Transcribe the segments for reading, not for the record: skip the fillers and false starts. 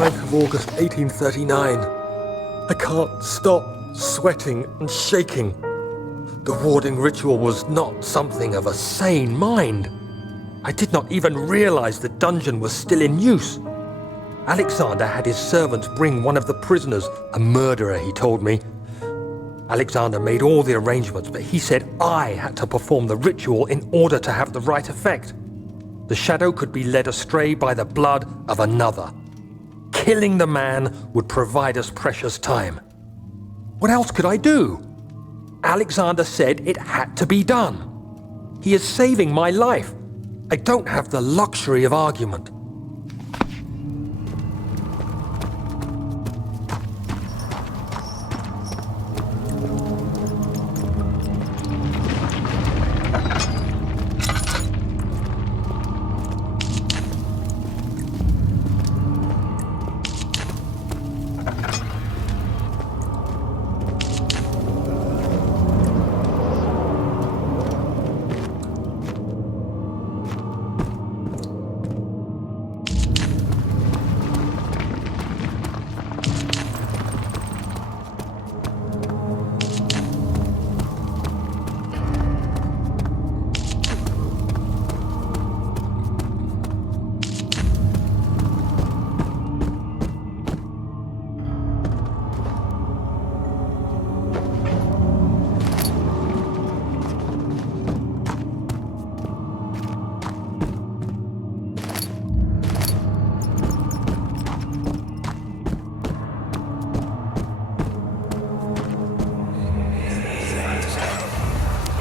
29th of August, 1839. I can't stop sweating and shaking. The warding ritual was not something of a sane mind. I did not even realize the dungeon was still in use. Alexander had his servants bring one of the prisoners, a murderer, he told me. Alexander made all the arrangements, but he said I had to perform the ritual in order to have the right effect. The shadow could be led astray by the blood of another. Killing the man would provide us precious time. What else could I do? Alexander said it had to be done. He is saving my life. I don't have the luxury of argument.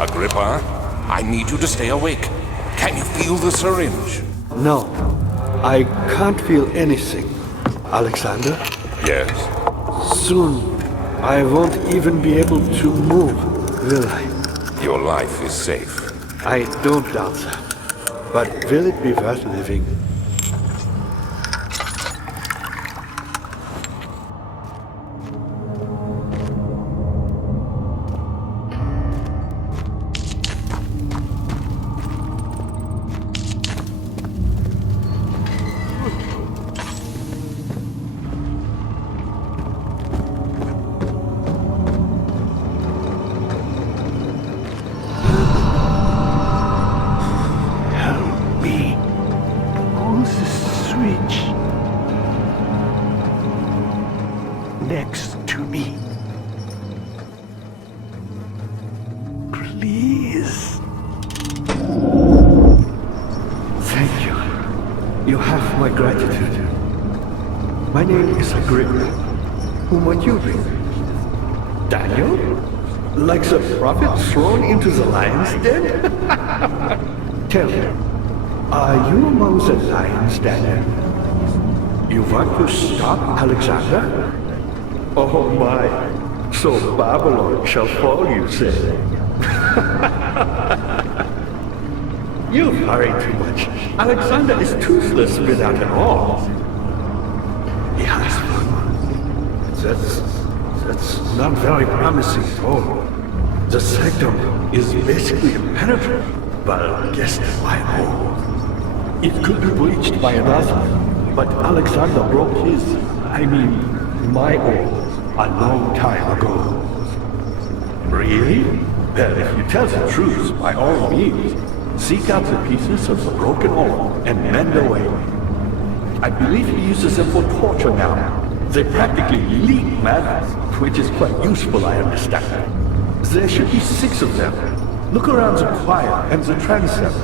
Agrippa, I need you to stay awake. Can you feel the syringe? No, I can't feel anything. Alexander? Yes. Soon, I won't even be able to move, will I? Your life is safe. I don't doubt that. But will it be worth living? Next to me. Please. Thank you. You have my gratitude. My name is Agrippa. Who might you be? Daniel? Like the prophet thrown into the lion's den? Tell me, are you among the lions, Daniel? You want to stop Alexander? Oh my, so Babylon shall fall, you say? You worry too much. Alexander is toothless without an awl. He has one. That's not very promising at all. The sanctum is basically impenetrable, but guess why all? It could be breached by another, but Alexander broke his, my awl, a long time ago. Really? Well, if you tell the truth, by all means, seek out the pieces of the broken awl and mend away. I believe he uses them for torture now. They practically leak matter, which is quite useful, I understand. There should be 6 of them. Look around the choir and the transept.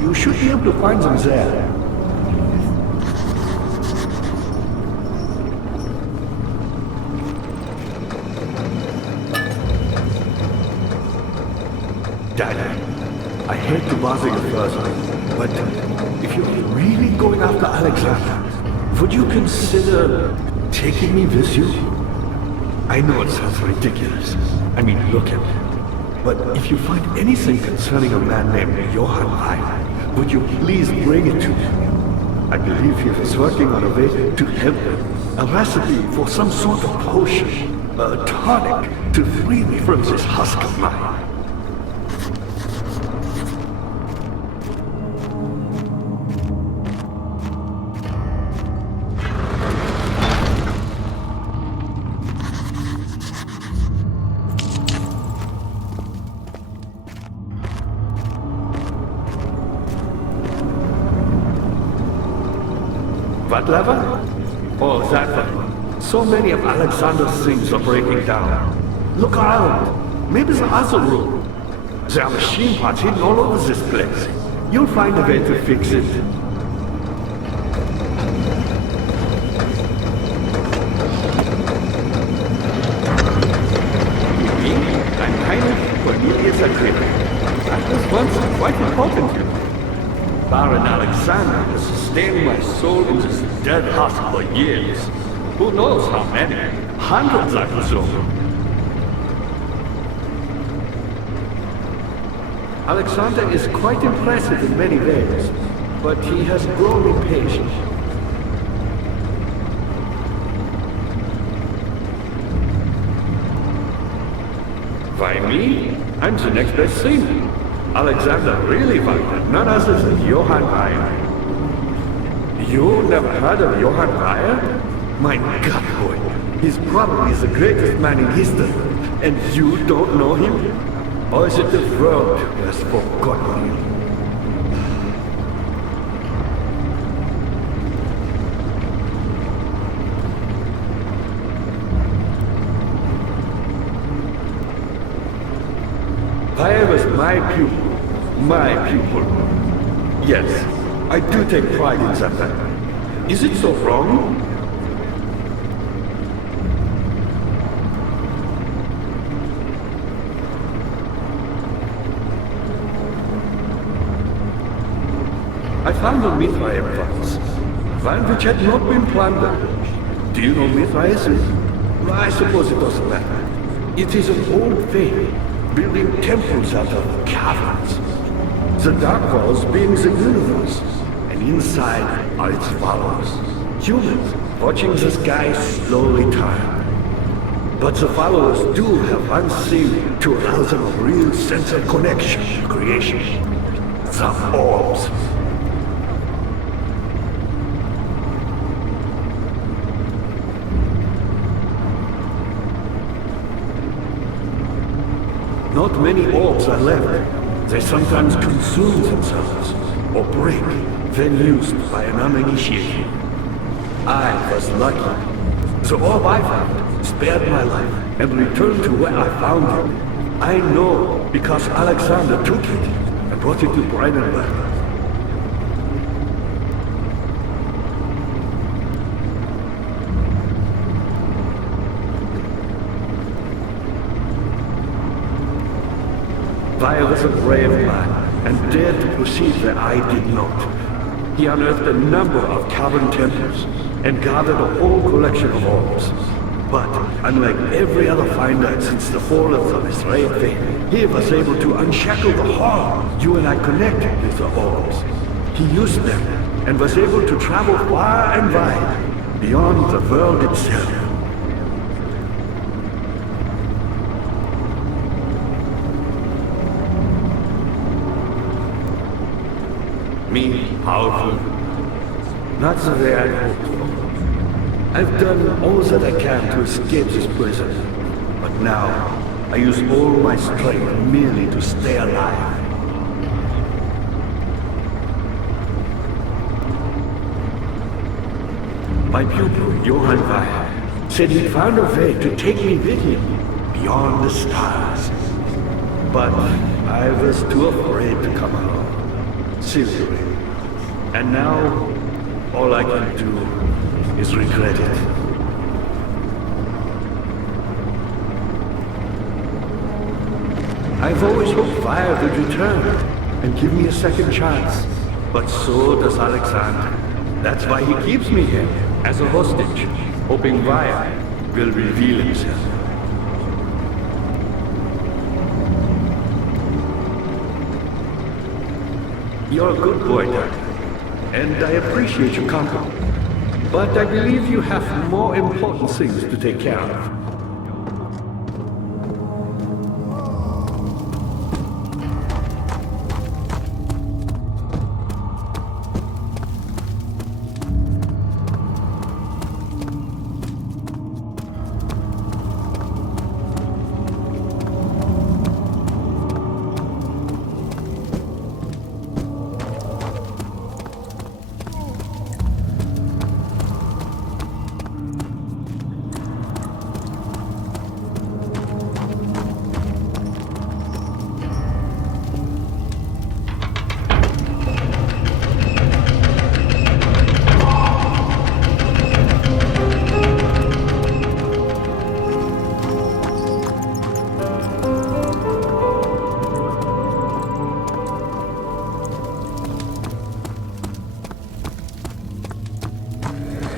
You should be able to find them there. Daniel, I hate to bother you further, but if you're really going after Alexander, would you consider taking me with you? I know it sounds ridiculous. Look at me. But if you find anything concerning a man named Johann Rein, would you please bring it to me? I believe he was working on a way to help him. A recipe for some sort of potion, a tonic to free me from this husk of mine. What lever? Oh, that one. So many of Alexander's things are breaking down. Look around. Maybe the other room. There are machine parts hidden all over this place. You'll find a way to fix it. Me? I'm Heinrich Cornelius Agrippa. I was once quite important here. Baron Alexander has sustained my soul in this dead husk for years. Who knows how many? Hundreds, I presume. Alexander is quite impressive in many ways, but he has grown impatient. Why me? I'm the next best thing. Alexander really wanted none other than Johann Weyer. You never heard of Johann Weyer? My God, boy, he's probably the greatest man in history, and you don't know him? Or is it the world who has forgotten you? Weyer was my pupil. My pupil. Yes, I do take pride in that. Is it so wrong? I found a Mithraeum once, one which had not been plundered. Do you know Mithraism? I suppose it doesn't matter. It is an old faith, building temples out of caverns. The dark walls being the universe, and inside are its followers. Humans watching the sky slowly turn. But the followers do have one thing to allow them a real sense of connection to creation. The orbs. Not many orbs are left. They sometimes consume themselves, or break, then used by an uninitiated. I was lucky. The orb I found spared my life and returned to where I found it. I know because Alexander took it and brought it to Brandenburg. Weyer was a brave man, and dared to proceed where I did not. He unearthed a number of cavern temples, and gathered a whole collection of orbs. But, unlike every other finder since the fall of the Mithraean faith, he was able to unshackle the horror you and I connected with the orbs. He used them, and was able to travel far and wide, beyond the world itself. Me, powerful? Not the way I hoped for. I've done all that I can to escape this prison. But now, I use all my strength merely to stay alive. My pupil, Johann Weyer, said he'd found a way to take me with him beyond the stars. But I was too afraid to come along. Seriously. And now, all I can do is regret it. I've always hoped Weyer would return and give me a second chance. But so does Alexander. That's why he keeps me here, as a hostage, hoping Weyer will reveal himself. You're a good boy, Dad, and I appreciate your company. But I believe you have more important things to take care of.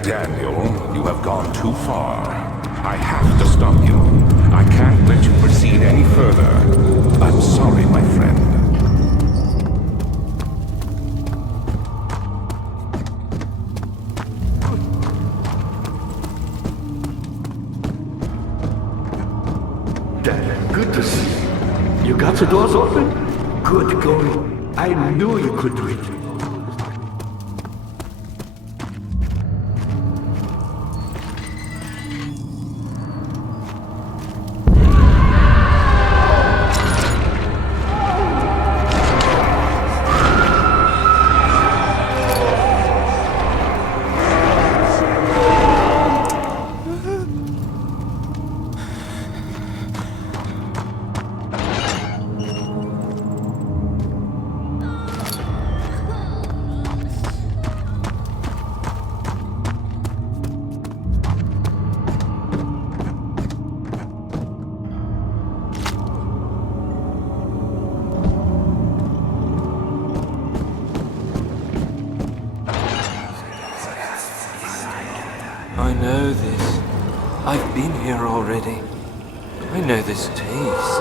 Daniel, you have gone too far. I have to stop you. I can't let you proceed any further. I'm sorry, my friend. Dad, good to see you. You got the doors open? Good going. I knew you could do it. I know this. I've been here already. I know this taste.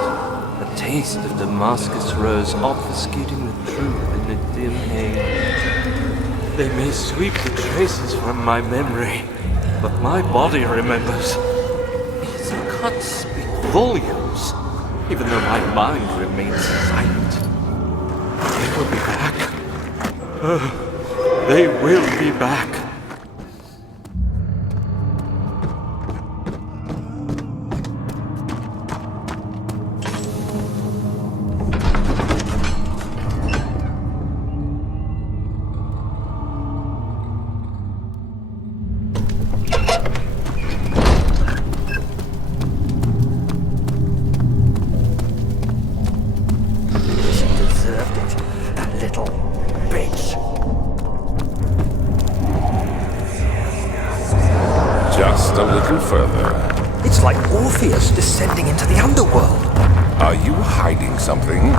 The taste of Damascus rose obfuscating the truth in a dim haze. They may sweep the traces from my memory, but my body remembers. These cuts speak volumes, even though my mind remains silent. They will be back. They will be back. Just a little further. It's like Orpheus descending into the underworld. Are you hiding something?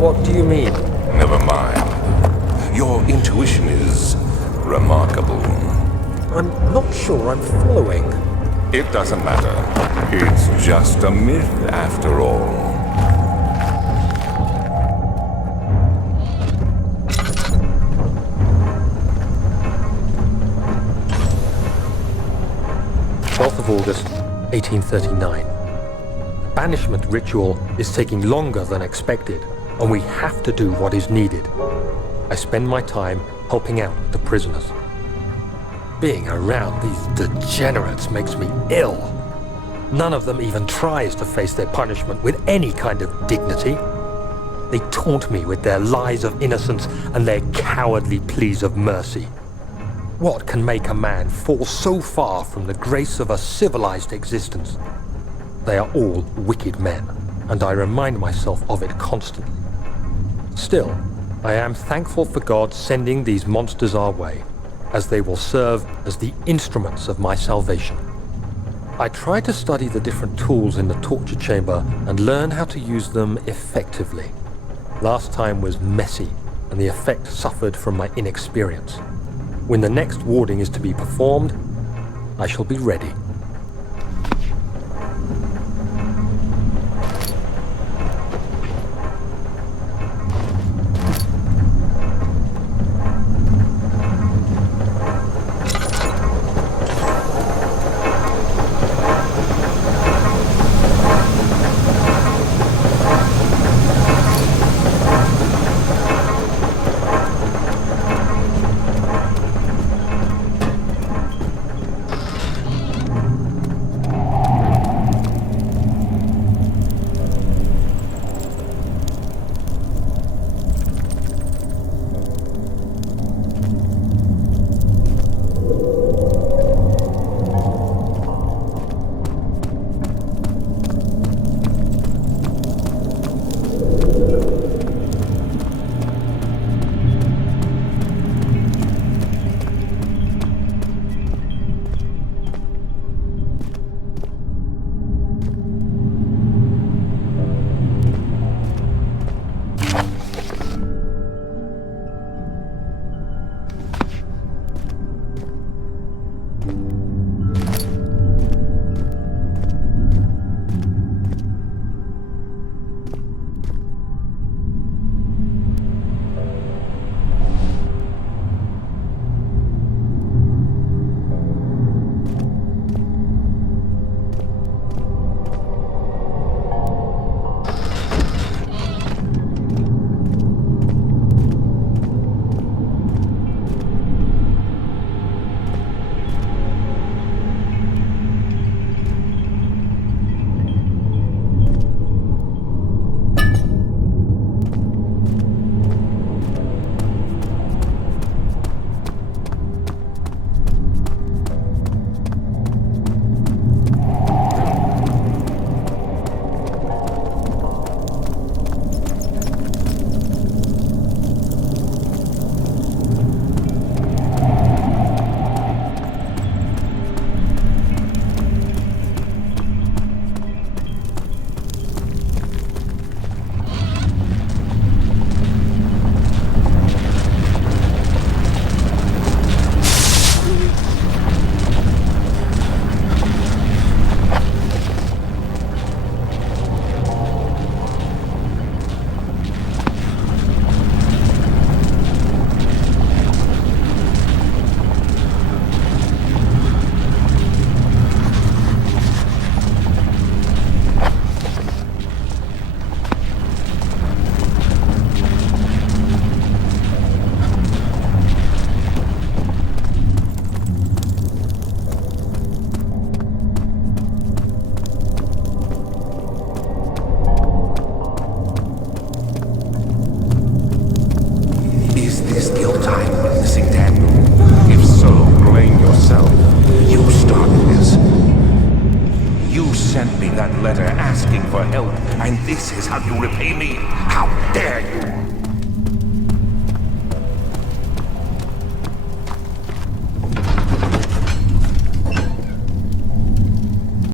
What do you mean? Never mind. Your intuition is remarkable. I'm not sure I'm following. It doesn't matter. It's just a myth after all. Of August, 1839. Banishment ritual is taking longer than expected, and we have to do what is needed. I spend my time helping out the prisoners. Being around these degenerates makes me ill. None of them even tries to face their punishment with any kind of dignity. They taunt me with their lies of innocence and their cowardly pleas of mercy. What can make a man fall so far from the grace of a civilized existence? They are all wicked men, and I remind myself of it constantly. Still, I am thankful for God sending these monsters our way, as they will serve as the instruments of my salvation. I try to study the different tools in the torture chamber and learn how to use them effectively. Last time was messy, and the effect suffered from my inexperience. When the next warding is to be performed, I shall be ready. This is how you repay me.